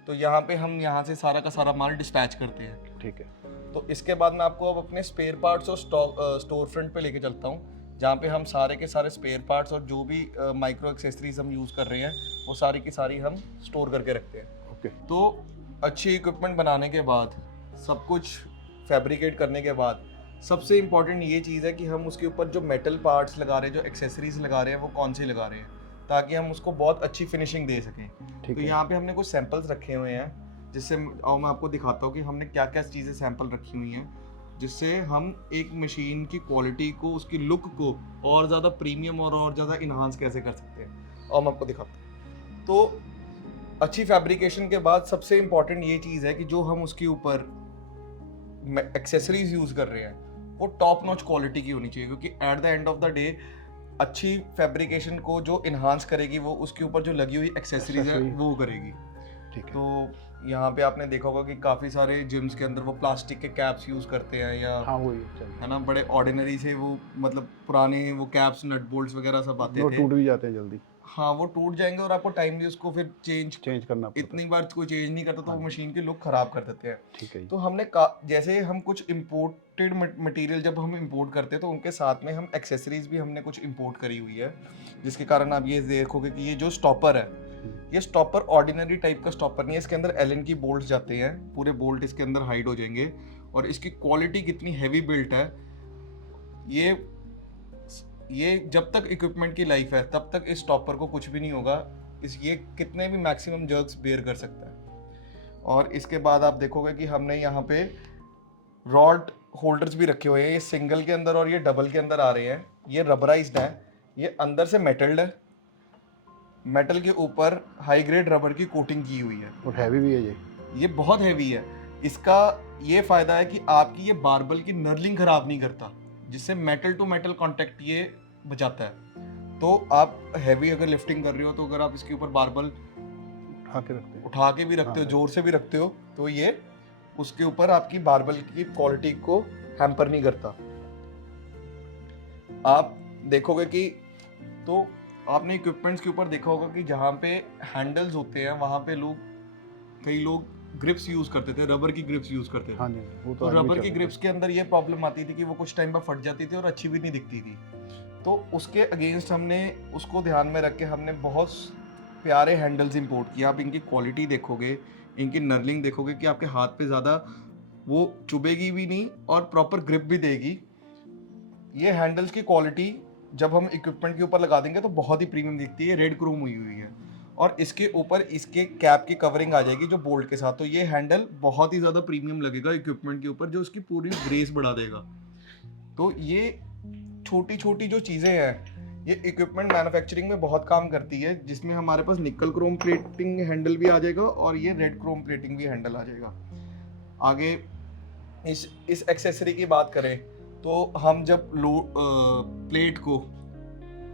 तो यहाँ पे हम यहाँ से सारा का सारा माल डिस्पैच करते हैं। ठीक है। तो इसके बाद मैं आपको अब अपने स्पेयर पार्ट्स और स्टोर फ्रंट पे लेके चलता हूँ, जहाँ पे हम सारे के सारे स्पेयर पार्ट्स और जो भी माइक्रो एक्सेसरीज हम यूज़ कर रहे हैं वो सारी की सारी हम स्टोर करके रखते हैं। ओके। तो अच्छी इक्विपमेंट बनाने के बाद, सब कुछ फैब्रिकेट करने के बाद, सबसे इम्पॉर्टेंट ये चीज़ है कि हम उसके ऊपर जो मेटल पार्ट्स लगा रहे हैं, जो एक्सेसरीज लगा रहे हैं, वो कौन सी लगा रहे हैं, ताकि हम उसको बहुत अच्छी फिनिशिंग दे सकें। ठीक तो है। यहाँ पे हमने कुछ सैंपल्स रखे हुए हैं, जिससे और मैं आपको दिखाता हूँ कि हमने क्या क्या चीज़ें सैंपल रखी हुई हैं, जिससे हम एक मशीन की क्वालिटी को, उसकी लुक को और ज़्यादा प्रीमियम और ज़्यादा इन्हांस कैसे कर सकते हैं, और मैं आपको दिखाता हूँ। तो अच्छी फैब्रिकेशन के बाद सबसे इम्पॉर्टेंट ये चीज़ है कि जो हम उसके ऊपर एक्सेसरीज यूज़ कर रहे हैं वो टॉप नॉच क्वालिटी की होनी चाहिए, क्योंकि at the end of the day अच्छी फैब्रिकेशन को जो इन्हांस करेगी वो उसके ऊपर जो लगी हुई एक्सेसरीज है वो करेगी। ठीक है। तो यहाँ पे आपने देखा होगा कि काफ़ी सारे जिम्स के अंदर वो प्लास्टिक के कैप्स यूज़ करते हैं, या हाँ वही है ना, बड़े ऑर्डिनरी से वो मतलब पुराने वो कैप्स, नट बोल्ट्स वगैरह सब आते वो थे। टूट भी जाते हैं जल्दी। हाँ, वो टूट जाएंगे और आपको टाइम भी उसको फिर चेंज करना पड़ता है। इतनी बार कोई चेंज नहीं करता, तो वो हाँ। मशीन की लुक खराब कर देते हैं। ठीक है। तो हमने जैसे हम कुछ इम्पोर्टेड मटेरियल जब हम इंपोर्ट करते हैं तो उनके साथ में हम एक्सेसरीज भी हमने कुछ इंपोर्ट करी हुई है, जिसके कारण आप ये देखोगे कि ये जो स्टॉपर है, ये स्टॉपर ऑर्डिनरी टाइप का स्टॉपर नहीं है। इसके अंदर एलन की बोल्ट जाते हैं, पूरे बोल्ट इसके अंदर हाइड हो जाएंगे, और इसकी क्वालिटी कितनी हैवी बिल्ट है। ये जब तक इक्विपमेंट की लाइफ है तब तक इस स्टॉपर को कुछ भी नहीं होगा। ये कितने भी मैक्सिमम जर्क्स बेयर कर सकता है। और इसके बाद आप देखोगे कि हमने यहाँ पे रॉड होल्डर्स भी रखे हुए हैं, ये सिंगल के अंदर और ये डबल के अंदर आ रहे हैं। ये रबराइज्ड है, ये अंदर से मेटल्ड है, मेटल के ऊपर हाई ग्रेड रबर की कोटिंग की हुई है, और हैवी भी है ये बहुत हैवी है। इसका ये फायदा है कि आपकी ये बारबल की नर्लिंग खराब नहीं करता, जिससे मेटल टू मेटल कांटेक्ट ये बचाता है। तो आप हैवी अगर लिफ्टिंग कर रहे हो, तो अगर आप इसके ऊपर बारबल उठा के भी रखते हो, जोर से भी रखते हो, तो ये उसके ऊपर आपकी बारबल की क्वालिटी को हैम्पर नहीं करता। आप देखोगे कि तो आपने इक्विपमेंट्स के ऊपर देखा होगा कि जहाँ पे हैंडल्स होते हैं वहाँ पे कई लोग ग्रिप्स यूज करते थे, रबर की ग्रिप्स यूज करते थे। हाँ जी, वो तो रबर की ग्रिप्स के अंदर ये प्रॉब्लम आती थी कि वो कुछ टाइम पर फट जाती थी और अच्छी भी नहीं दिखती थी। तो उसके अगेंस्ट हमने उसको ध्यान में रख के हमने बहुत प्यारे हैंडल्स इंपोर्ट किया। आप इनकी क्वालिटी देखोगे, इनकी नर्लिंग देखोगे कि आपके हाथ पे ज़्यादा वो चुभेगी भी नहीं और प्रॉपर ग्रिप भी देगी। ये हैंडल्स की क्वालिटी जब हम इक्विपमेंट के ऊपर लगा देंगे तो बहुत ही प्रीमियम दिखती है, रेड क्रोम हुई हुई है, और इसके ऊपर इसके कैप की कवरिंग आ जाएगी जो बोल्ट के साथ। तो ये हैंडल बहुत ही ज़्यादा प्रीमियम लगेगा इक्विपमेंट के ऊपर, जो उसकी पूरी ग्रेस बढ़ा देगा। तो ये छोटी छोटी जो चीज़ें हैं ये इक्विपमेंट मैन्युफैक्चरिंग में बहुत काम करती है, जिसमें हमारे पास निकल क्रोम प्लेटिंग हैंडल भी आ जाएगा और ये रेड क्रोम प्लेटिंग भी हैंडल आ जाएगा। आगे इस एक्सेसरी की बात करें तो हम जब प्लेट को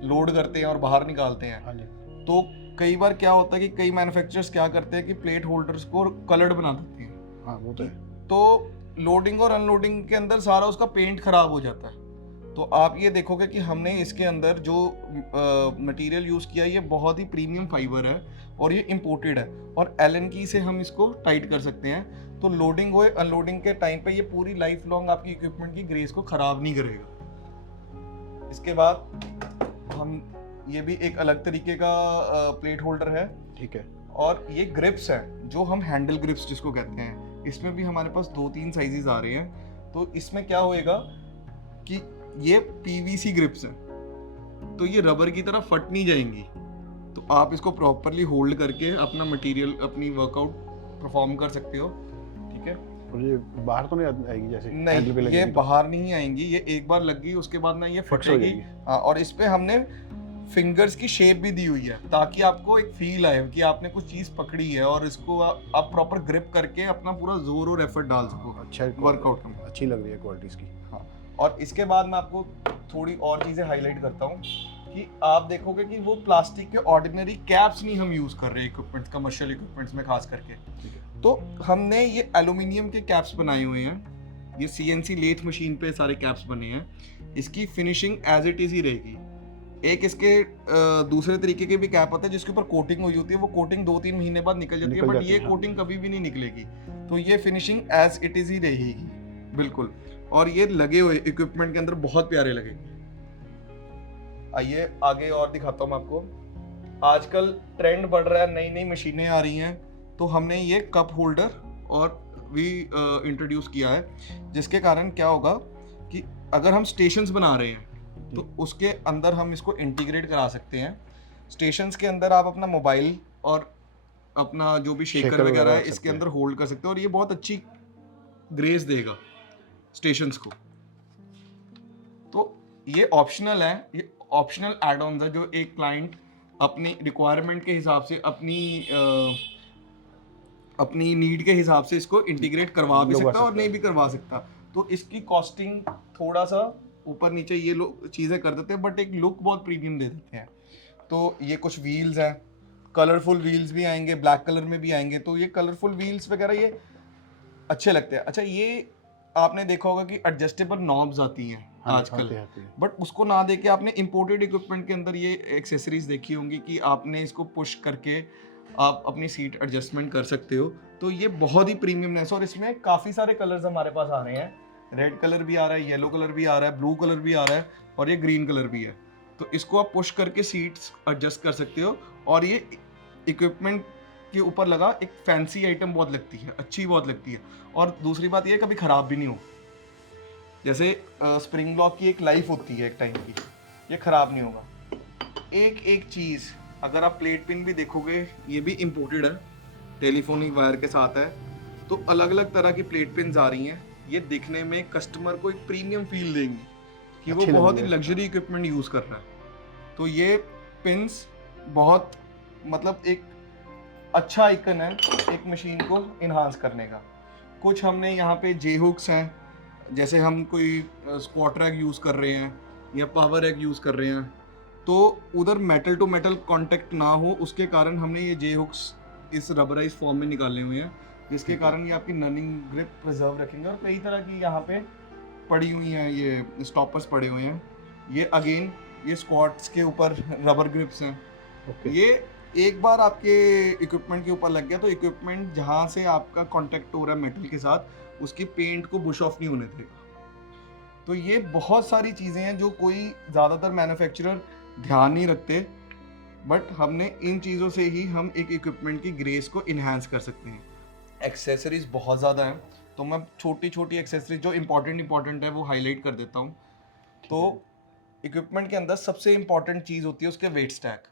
लोड करते हैं और बाहर निकालते हैं, तो कई बार क्या होता है कि कई मैन्युफैक्चरर्स क्या करते हैं कि प्लेट होल्डर्स को कलर्ड बना देते हैं। हाँ, वो तो है। तो लोडिंग और अनलोडिंग के अंदर सारा उसका पेंट खराब हो जाता है। तो आप ये देखोगे कि हमने इसके अंदर जो मटेरियल यूज़ किया है ये बहुत ही प्रीमियम फाइबर है और ये इम्पोर्टेड है, और एलन की से हम इसको टाइट कर सकते हैं। तो लोडिंग हो अनलोडिंग के टाइम पे ये पूरी लाइफ लॉन्ग आपकी इक्विपमेंट की ग्रेस को ख़राब नहीं करेगा। इसके बाद हम ये भी एक अलग तरीके का प्लेट होल्डर है। ठीक है। और ये ग्रिप्स हैं जो हम हैंडल ग्रिप्स जिसको कहते हैं, इसमें भी हमारे पास 2-3 साइजेस आ रहे हैं। तो इसमें क्या होएगा कि ये पीवीसी ग्रिप्स हैं, तो ये रबर की तरह फट नहीं जाएंगी। तो आप इसको प्रॉपरली होल्ड करके अपना मटेरियल, अपनी वर्कआउट परफॉर्म कर सकते हो। ठीक है। और ये बाहर तो नहीं आएगी जैसे नहीं, ये बाहर नहीं आएंगी, ये एक बार लग गई उसके बाद ना ये फटेगी। और इस पे हमने फिंगर्स की शेप भी दी हुई है ताकि आपको एक फील आए कि आपने कुछ चीज़ पकड़ी है और इसको आप प्रॉपर ग्रिप करके अपना पूरा जोर और एफर्ट डाल सको। अच्छा, वर्कआउट में अच्छी लग रही है क्वालिटी इसकी। हाँ। और इसके बाद मैं आपको थोड़ी और चीज़ें हाईलाइट करता हूँ कि आप देखोगे कि वो प्लास्टिक के ऑर्डिनरी कैप्स नहीं हम यूज़ कर रहे इक्विपमेंट्स, कमर्शियल इक्विपमेंट्स में खास करके। तो हमने ये एल्यूमिनियम के कैप्स बनाए हुए हैं। ये CNC लेथ मशीन पे सारे कैप्स बने हैं। इसकी फिनिशिंग एज इट इज़ ही रहेगी। एक इसके दूसरे तरीके के भी कैप होते हैं जिसके ऊपर कोटिंग हुई होती है, वो कोटिंग 2-3 महीने बाद निकल जाती है, बट ये हाँ। कोटिंग कभी भी नहीं निकलेगी। तो ये फिनिशिंग एज इट इज ही रहेगी बिल्कुल। और ये लगे हुए इक्विपमेंट के अंदर बहुत प्यारे लगेंगे। आइए आगे और दिखाता हूँ मैं आपको। आजकल ट्रेंड बढ़ रहा है, नई नई मशीनें आ रही हैं, तो हमने ये कप होल्डर और भी इंट्रोड्यूस किया है, जिसके कारण क्या होगा कि अगर हम स्टेशंस बना रहे हैं तो उसके अंदर हम इसको इंटीग्रेट करा सकते हैं। स्टेशंस के अंदर आप अपना मोबाइल और अपना जो भी शेकर वगैरह है इसके अंदर होल्ड कर सकते हो, और ये बहुत अच्छी ग्रेस देगा स्टेशंस को। तो ये ऑप्शनल है, ये ऑप्शनल एड ऑन है जो एक क्लाइंट अपनी रिक्वायरमेंट के हिसाब से, अपनी नीड के हिसाब से इसको इंटीग्रेट करवा भी सकता है और नहीं भी करवा सकता। तो इसकी कॉस्टिंग थोड़ा सा ऊपर नीचे ये लोग चीज़ें कर देते हैं, बट एक लुक बहुत प्रीमियम दे देते हैं। तो ये कुछ व्हील्स हैं, कलरफुल व्हील्स भी आएंगे, ब्लैक कलर में भी आएंगे, तो ये कलरफुल व्हील्स वगैरह ये अच्छे लगते हैं। अच्छा, ये आपने देखा होगा कि एडजस्टेबल नॉब्स आती हैं आजकल, बट उसको ना देके आपने इंपोर्टेड इक्विपमेंट के अंदर ये एक्सेसरीज देखी होंगी कि आपने इसको पुश करके आप अपनी सीट एडजस्टमेंट कर सकते हो। तो ये बहुत ही प्रीमियमनेस, और इसमें काफ़ी सारे कलर्स हमारे पास आ रहे हैं। रेड कलर भी आ रहा है, येलो कलर भी आ रहा है, ब्लू कलर भी आ रहा है, और ये ग्रीन कलर भी है। तो इसको आप पुश करके सीट्स एडजस्ट कर सकते हो, और ये इक्विपमेंट के ऊपर लगा एक फैंसी आइटम बहुत लगती है, अच्छी बहुत लगती है। और दूसरी बात ये कभी ख़राब भी नहीं हो। जैसे स्प्रिंग ब्लॉक की एक लाइफ होती है एक टाइम की, ये ख़राब नहीं होगा। एक एक चीज़, अगर आप प्लेट पिन भी देखोगे, ये भी इम्पोर्टेड है, टेलीफोनिक वायर के साथ है। तो अलग अलग तरह की प्लेट पिन्स आ रही हैं, ये दिखने में कस्टमर को एक प्रीमियम फील देंगी कि वो बहुत ही लग्जरी इक्विपमेंट यूज़ कर रहा है। तो ये पिन्स बहुत मतलब एक अच्छा आइकन है एक मशीन को इन्हांस करने का। कुछ हमने यहाँ पे जे हुक्स हैं, जैसे हम कोई स्क्वाट रैक यूज़ कर रहे हैं या पावर रैक यूज़ कर रहे हैं, तो उधर मेटल टू मेटल कांटेक्ट ना हो, उसके कारण हमने ये जे हुक्स इस रबराइज फॉर्म में निकाले हुए हैं, जिसके कारण ये आपकी ननिंग ग्रिप प्रिजर्व रखेंगे। और कई तरह की यहाँ पे पड़ी हुई हैं, ये स्टॉपर्स पड़े हुए हैं। ये अगेन ये स्क्वाट्स के ऊपर रबर ग्रिप्स हैं। ये एक बार आपके इक्विपमेंट के ऊपर लग गया तो इक्विपमेंट जहाँ से आपका कांटेक्ट हो रहा है मेटल के साथ, उसकी पेंट को बुश ऑफ नहीं होने देगा। तो ये बहुत सारी चीज़ें हैं जो कोई ज़्यादातर मैन्युफैक्चरर ध्यान नहीं रखते, बट हमने इन चीज़ों से ही हम एक इक्विपमेंट की ग्रेस को इन्हांस कर सकते हैं। एक्सेसरीज बहुत ज़्यादा हैं, तो मैं छोटी छोटी एक्सेसरीज जो इंपॉर्टेंट है वो हाईलाइट कर देता हूँ। तो इक्विपमेंट के अंदर सबसे इम्पॉर्टेंट चीज़ होती है उसके वेट स्टैक।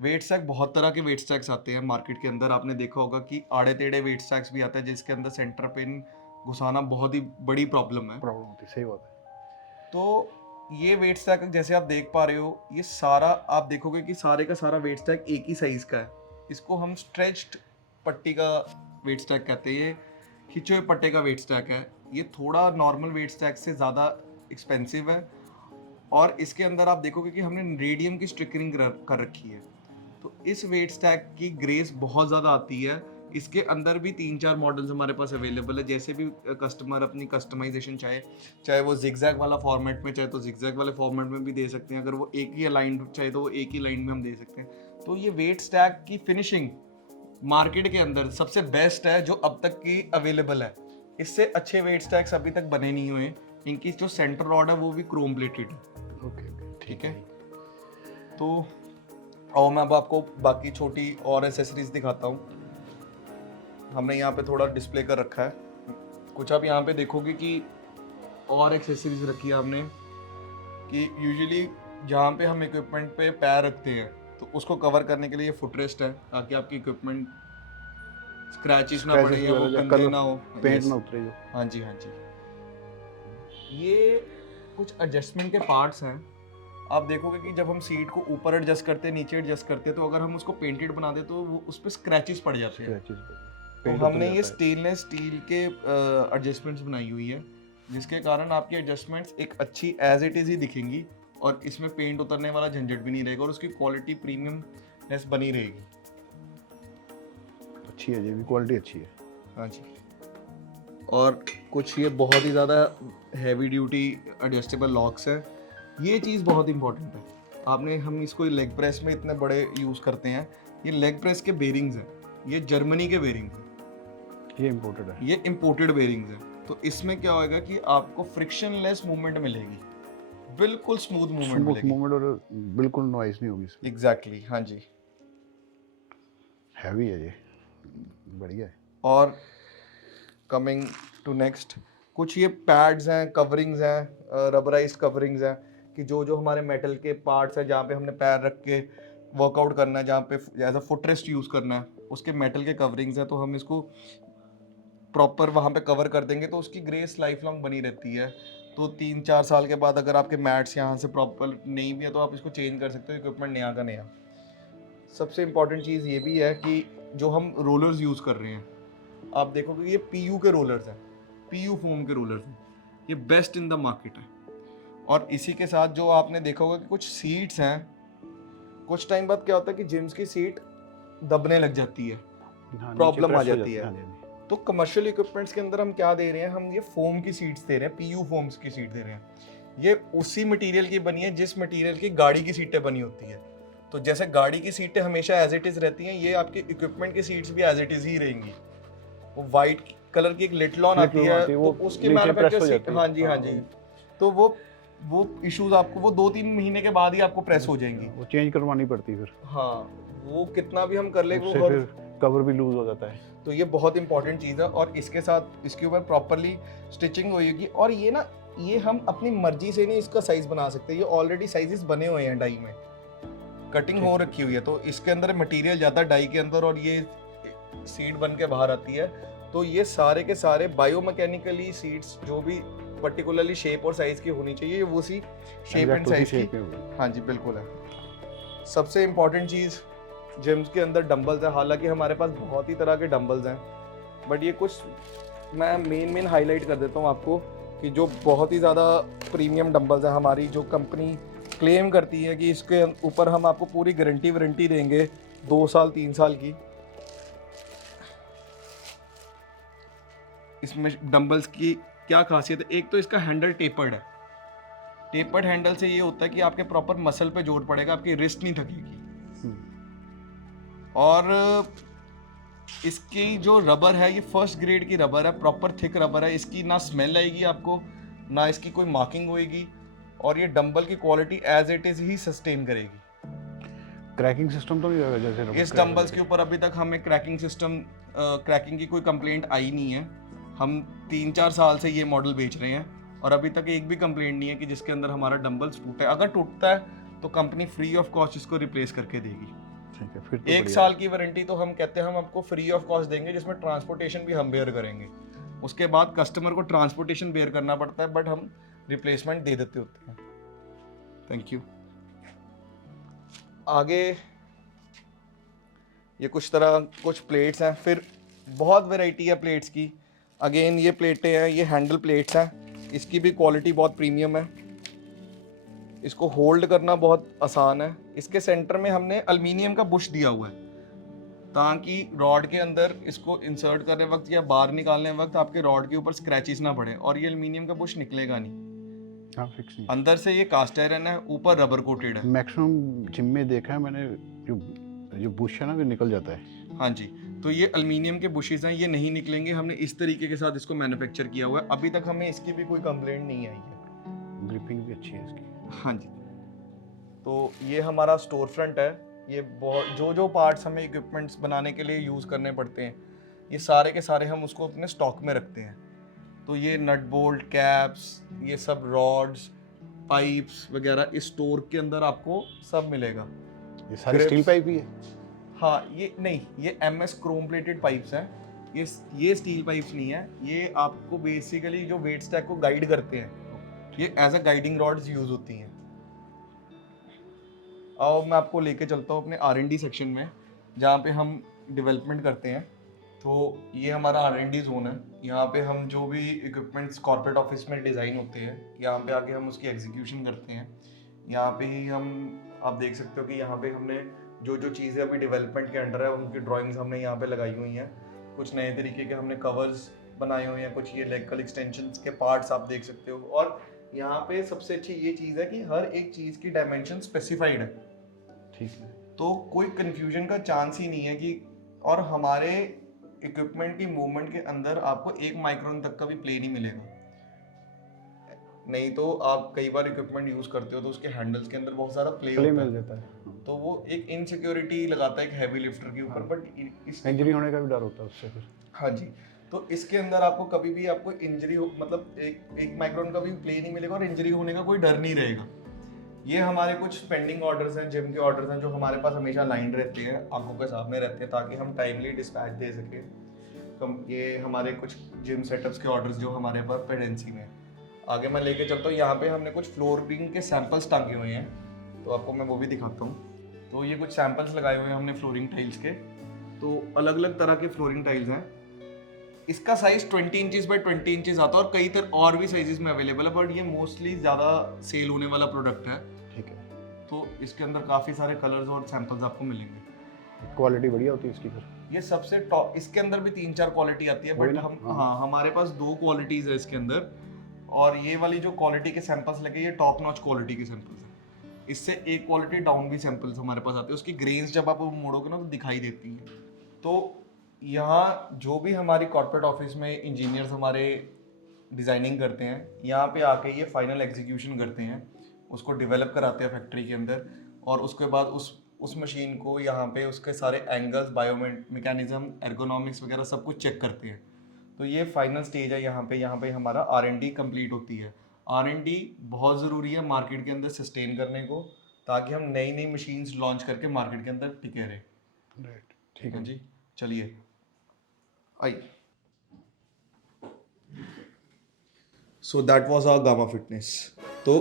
वेट स्टैक, बहुत तरह के वेट स्टैक्स आते हैं मार्केट के अंदर। आपने देखा होगा कि आड़े टेढ़े वेट स्टैक्स भी आते हैं, जिसके अंदर सेंटर पिन घुसाना बहुत ही बड़ी प्रॉब्लम होती है। सही बात है। तो ये वेट स्टैक जैसे आप देख पा रहे हो, ये सारा आप देखोगे कि सारे का सारा वेट स्टैक एक ही साइज का है। इसको हम स्ट्रेच्ड पट्टी का वेट स्टैक कहते हैं, ये खिंचे हुए पट्टे का वेट स्टैक है। ये थोड़ा नॉर्मल वेट स्टैक से ज़्यादा एक्सपेंसिव है, और इसके अंदर आप देखोगे कि हमने रेडियम की स्टिकरिंग कर रखी है। तो इस वेट स्टैक की ग्रेस बहुत ज़्यादा आती है। इसके अंदर भी 3-4 मॉडल्स हमारे पास अवेलेबल है, जैसे भी कस्टमर अपनी कस्टमाइजेशन चाहे वो जिगजैग वाला फॉर्मेट में चाहे तो जिगजैग वाले फॉर्मेट में भी दे सकते हैं। अगर वो एक ही अलाइन चाहे तो वो एक ही लाइन में हम दे सकते हैं। तो ये वेट स्टैक की फिनिशिंग मार्केट के अंदर सबसे बेस्ट है जो अब तक की अवेलेबल है। इससे अच्छे वेट स्टैक्स अभी तक बने नहीं हुए। इनकी जो सेंटर रॉड है वो भी क्रोम प्लेटेड है। ओके, ठीक है। तो और मैं अब आपको बाकी छोटी और एसेसरीज दिखाता हूँ। हमने यहाँ पे थोड़ा डिस्प्ले कर रखा है। कुछ आप यहाँ पे देखोगे कि और एक्सेसरीज रखी है हमने, कि यूजुअली जहाँ पे हम इक्विपमेंट पे पैर रखते हैं तो उसको कवर करने के लिए ये फुटरेस्ट है, ताकि आपकी इक्विपमेंट स्क्रैचेस ना पड़े या वो गंदे ना हो, पेंट ना उतरे। हाँ जी, हाँ जी। ये कुछ एडजस्टमेंट के पार्ट्स हैं। आप देखोगे कि जब हम सीट को ऊपर एडजस्ट करते हैं, नीचे एडजस्ट करते हैं, तो अगर हम उसको पेंटेड बना दे तो वो उस पर स्क्रैचेस पड़ जाते हैं। तो हमने ये स्टेनलेस स्टील के एडजस्टमेंट्स बनाई हुई है, जिसके कारण आपकी एडजस्टमेंट्स एक अच्छी एज इट इज़ ही दिखेंगी, और इसमें पेंट उतरने वाला झंझट भी नहीं रहेगा, और उसकी क्वालिटी प्रीमियमनेस बनी रहेगी। अच्छी है, ये भी क्वालिटी अच्छी है। हाँ जी। और कुछ ये बहुत ही ज़्यादा हैवी ड्यूटी एडजस्टेबल लॉक्स है। ये चीज़ बहुत इंपॉर्टेंट है। आपने हम इसको लेग प्रेस में इतने बड़े यूज़ करते हैं, ये लेग प्रेस के बेरिंग्स हैं, ये जर्मनी के बेरिंग्स हैं, ये इम्पोर्टेड है। ये इम्पोर्टेड बेरिंग्स हैं। तो इसमें क्या होएगा कि आपको फ्रिक्शनलेस मूवमेंट मिलेगी, बिल्कुल स्मूथ मूवमेंट स्मूथ मिलेगी। मूवमेंट और बिल्कुल नॉइज नहीं होगी इसमें। एग्जैक्टली, हाँ जी। हैवी है ये, बढ़िया है। और कमिंग टू नेक्स्ट, कुछ ये पैड्स हैं, कवरिंग्स हैं, रबराइज्ड कवरिंग्स हैं कि जो जो हमारे मेटल के पार्ट्स हैं जहाँ पे हमने पैर रख के वर्कआउट करना है, जहाँ पे एज अ फुटरेस्ट यूज़ करना है, उसके मेटल के कवरिंग्स हैं, तो हम इसको प्रॉपर वहाँ पे कवर कर देंगे तो उसकी ग्रेस लाइफ लॉन्ग बनी रहती है। तो 3-4 साल के बाद अगर आपके मैट्स यहाँ से प्रॉपर नहीं भी है तो आप इसको चेंज कर सकते हो, इक्विपमेंट नया का नया। सबसे इम्पॉर्टेंट चीज़ ये भी है कि जो हम रोलर्स यूज़ कर रहे हैं, आप देखोगे ये पीयू के रोलर्स हैं, पीयू फोम के रोलर्स हैं, ये बेस्ट इन द मार्केट है। और इसी के साथ जो आपने देखा होगा कि कुछ सीट्स हैं, कुछ टाइम बाद क्या होता है कि जिम्स की सीट दबने लग जाती है, हाँ, प्रॉब्लम नीचे आ press हो जाती है। हाँ जी, हाँ जी। तो कमर्शियल इक्विपमेंट्स के अंदर हम क्या दे रहे हैं, हम ये फोम की सीट्स दे रहे हैं, पीयू फोम्स की सीट दे रहे हैं। ये उसी मटेरियल की बनी है जिस मटेरियल की गाड़ी की सीटें बनी होती है। तो जैसे गाड़ी की सीटें हमेशा एज इट इज रहती हैं, ये आपकी इक्विपमेंट की सीट्स भी एज इट इज ही रहेंगी। वो वाइट कलर की एक लिटलॉन आती Litlon है, आती है, तो वो उसके नीचे press मैन्युफैक्चर हो जाती है। हाँ जी, हाँ जी। तो वो इश्यूज आपको वो 2-3 महीने के बाद ही आपको प्रेस हो जाएंगी। वो चेंज करवानी पड़ती है फिर, हाँ, वो कितना भी हम कर ले उससे वो फिर कवर भी लूज हो जाता है। तो ये बहुत इंपॉर्टेंट चीज़ है। और इसके साथ इसके ऊपर प्रॉपरली स्टिचिंग होगी। और ये ना, ये हम अपनी मर्जी से नहीं इसका साइज बना सकते, ये ऑलरेडी साइजेस बने हुए हैं डाई में, कटिंग हो रखी हुई है। तो इसके अंदर मटेरियल ज़्यादा डाई के अंदर और ये सीड बन के बाहर आती है। तो ये सारे के सारे बायोमैकेनिकली सीड्स जो भी पर्टिकुलरली शेप और साइज की होनी चाहिए, ये वो सी शेप एंड Exact उसी साइज की, shape में होगी। हाँ जी बिल्कुल है। सबसे इम्पॉर्टेंट चीज़ जिम्स के अंदर डंबल्स है। हालांकि हमारे पास बहुत ही तरह के डंबल्स हैं, बट ये कुछ मैं मेन हाईलाइट कर देता हूँ आपको कि जो बहुत ही ज़्यादा प्रीमियम डंबल्स हैं, हमारी जो कंपनी क्लेम करती है कि इसके ऊपर हम आपको पूरी वारंटी देंगे 2 साल 3 साल की। इसमें डंबल्स की क्या खासियत है, एक तो इसका हैंडल टेपर्ड है। टेपर्ड हैंडल से ये होता है कि आपके प्रॉपर मसल पे जोर पड़ेगा, आपकी रिस्ट नहीं थकेगी। और इसकी जो रबर है, ये फर्स्ट ग्रेड की रबर है, प्रॉपर थिक रबर है। इसकी ना स्मेल आएगी आपको, ना इसकी कोई मार्किंग होएगी, और ये डंबल की क्वालिटी एज इट इज ही सस्टेन करेगी। क्रैकिंग सिस्टम तो नहीं होगा जैसे rubber इस crack डंबल्स होता के ऊपर अभी तक हमें क्रैकिंग की कोई कंप्लेंट आई नहीं है। हम 3-4 साल से ये मॉडल बेच रहे हैं और अभी तक एक भी कंप्लेंट नहीं है कि जिसके अंदर हमारा डंबल्स टूटा है। अगर टूटता है तो कंपनी फ्री ऑफ कॉस्ट इसको रिप्लेस करके देगी। है। ठीक है, फिर तो 1 बढ़िया साल की वारंटी तो हम कहते हैं हम आपको फ्री ऑफ कॉस्ट देंगे, जिसमें ट्रांसपोर्टेशन भी हम बेयर करेंगे। उसके बाद कस्टमर को ट्रांसपोर्टेशन बेयर करना पड़ता है, बट हम रिप्लेसमेंट दे देते होते हैं। Thank you. आगे ये कुछ प्लेट्स हैं, फिर बहुत वैरायटी है प्लेट्स की। अगेन ये प्लेटें हैं, ये हैंडल प्लेट्स हैं, इसकी भी क्वालिटी बहुत प्रीमियम है। इसको होल्ड करना बहुत आसान है। इसके सेंटर में हमने एल्युमिनियम का बुश दिया हुआ है ताकि रॉड के अंदर इसको इंसर्ट करने वक्त या बाहर निकालने वक्त आपके रॉड के ऊपर स्क्रैचेस ना पड़े, और ये एल्युमिनियम का बुश निकलेगा नहीं। हाँ, फिक्स नहीं। अंदर से ये कास्ट आयरन है, ऊपर रबर कोटेड है। मैक्सिमम जिम में देखा है मैंने, जो बुश है ना वो निकल जाता है। हाँ जी, तो ये एल्युमिनियम के बुशेस हैं, ये नहीं निकलेंगे। हमने इस तरीके के साथ इसको मैन्युफैक्चर किया हुआ है। अभी तक हमें इसकी भी कोई कंप्लेंट नहीं आई है। ग्रिपिंग भी अच्छी है इसकी। हाँ जी, तो ये हमारा स्टोर फ्रंट है। ये बहुत जो पार्ट्स हमें इक्विपमेंट्स बनाने के लिए यूज़ करने पड़ते हैं, ये सारे के सारे हम उसको अपने स्टॉक में रखते हैं। तो ये नट बोल्ट, कैप्स, ये सब रॉड्स, पाइप्स वगैरह इस स्टोर के अंदर आपको सब मिलेगा। ये सारे Grips। स्टील पाइप ही है। हाँ, ये नहीं, ये MS क्रोम प्लेटेड पाइप्स हैं। ये स्टील पाइप्स नहीं है, ये आपको बेसिकली जो वेट स्टैक को गाइड करते हैं, ये as a guiding rods use होती हैं। और मैं आपको लेके चलता हूँ अपने R&D सेक्शन में, जहाँ पे हम डेवलपमेंट करते हैं। तो ये हमारा R&D जोन है। यहाँ पे हम जो भी इक्विपमेंट्स कॉर्पोरेट ऑफिस में डिज़ाइन होते हैं, यहाँ पे आके हम उसकी एग्जीक्यूशन करते हैं। यहाँ पे ही आप देख सकते हो कि यहाँ पे हमने जो चीज़ें अभी डेवलपमेंट के अंडर है उनकी ड्राइंग्स हमने यहाँ पे लगाई हुई हैं। कुछ नए तरीके के हमने कवर्स बनाए हुए हैं, कुछ ये लेग कल एक्सटेंशंस के पार्ट्स आप देख सकते हो। और यहाँ पे सबसे अच्छी ये चीज़ है कि हर एक चीज़ की डायमेंशन स्पेसिफाइड है, ठीक है। तो कोई कंफ्यूजन का चांस ही नहीं है कि, और हमारे इक्विपमेंट की मूवमेंट के अंदर आपको 1 माइक्रोन तक का भी प्ले नहीं मिलेगा। नहीं तो आप कई बार इक्विपमेंट यूज़ करते हो तो उसके हैंडल्स के अंदर बहुत सारा प्ले प्ले होता मिल है, जाता है, तो वो एक इनसिक्योरिटी लगाता है एक हैवी लिफ्टर के ऊपर। हाँ। बट इस इंजरी होने का भी डर होता है उससे फिर। हाँ जी, तो इसके अंदर आपको कभी भी आपको इंजरी हो, मतलब एक माइक्रोन का भी प्ले नहीं मिलेगा और इंजरी होने का कोई डर नहीं रहेगा। ये हमारे कुछ पेंडिंग ऑर्डर्स हैं, जिम के ऑर्डर्स हैं, जो हमारे पास हमेशा लाइन रहते हैं, आंखों के सामने रहते हैं, ताकि हम टाइमली डिस्पैच दे सकें। ये हमारे कुछ जिम सेटअप्स के ऑर्डर्स जो हमारे पास पेंडेंसी में हैं। आगे मैं लेके चलता हूँ, यहाँ पे हमने कुछ फ्लोरिंग के सैंपल्स टांगे हुए हैं, तो आपको मैं वो भी दिखाता हूँ। तो ये कुछ सैंपल्स लगाए हुए हैं हमने फ्लोरिंग टाइल्स के, तो अलग अलग तरह के फ्लोरिंग टाइल्स हैं। इसका साइज 20 इंचेस बाय 20 इंचेस आता है और कई तरह और भी साइजेस में अवेलेबल है, बट ये मोस्टली ज़्यादा सेल होने वाला प्रोडक्ट है। ठीक है। तो इसके अंदर काफ़ी सारे कलर्स और सैंपल्स आपको मिलेंगे। क्वालिटी बढ़िया होती है इसकी फिर। ये सबसे टॉप, इसके अंदर भी 3-4 क्वालिटी आती है, बट हम हाँ हमारे पास 2 क्वालिटीज़ है इसके अंदर, और ये वाली जो क्वालिटी के सैंपल्स लगे ये टॉप नॉच क्वालिटी के सैंपल्स हैं। इससे एक क्वालिटी डाउन भी सैंपल्स हमारे पास आते हैं, उसकी ग्रेन्स जब आप मोड़ोगे ना तो दिखाई देती हैं। तो यहाँ जो भी हमारी कॉर्पोरेट ऑफिस में इंजीनियर्स हमारे डिज़ाइनिंग करते हैं, यहाँ पे आके ये फाइनल एग्जीक्यूशन करते हैं, उसको डेवलप कराते हैं फैक्ट्री के अंदर, और उसके बाद उस मशीन को यहाँ पे उसके सारे एंगल्स, बायोमैकेनिज्म, एर्गोनॉमिक्स वगैरह सब कुछ चेक करते हैं। तो ये फाइनल स्टेज है, यहाँ पे हमारा R&D कंप्लीट होती है। R&D बहुत ज़रूरी है मार्केट के अंदर सस्टेन करने को, ताकि हम नई नई मशीन्स लॉन्च करके मार्केट के अंदर टिके रहे। राइट, ठीक है जी, चलिए आइए। So that was our Gama Fitness. तो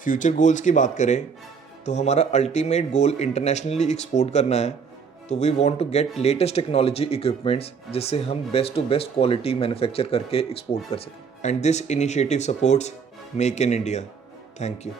फ्यूचर गोल्स की बात करें तो हमारा अल्टीमेट गोल इंटरनेशनली एक्सपोर्ट करना है। तो we want to get latest technology equipments जिससे हम best to best quality manufacture करके एक्सपोर्ट कर सकें। And this initiative supports Make in India. Thank you.